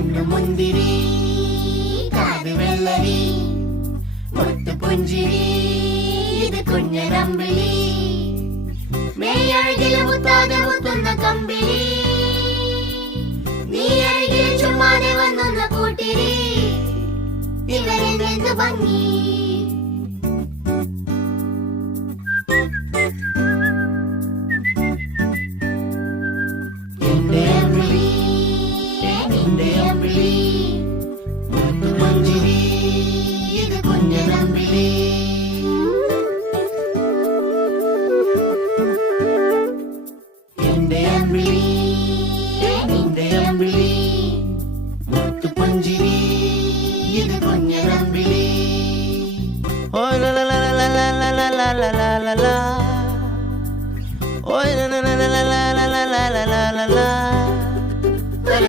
കണ്ണു മുന്തിരി കാത് വെള്ളരി മുത്തു പുഞ്ചിരി ഇത് കുഞ്ഞനമ്പിളി മേയഴകില് മുത്താതെ മുത്തുന്ന കമ്പിളി നീ അഴകിൽ ചുമ്മാതെ വന്നൊന്ന കൂട്ടിരി ഇവരെന്ത് ഭംഗി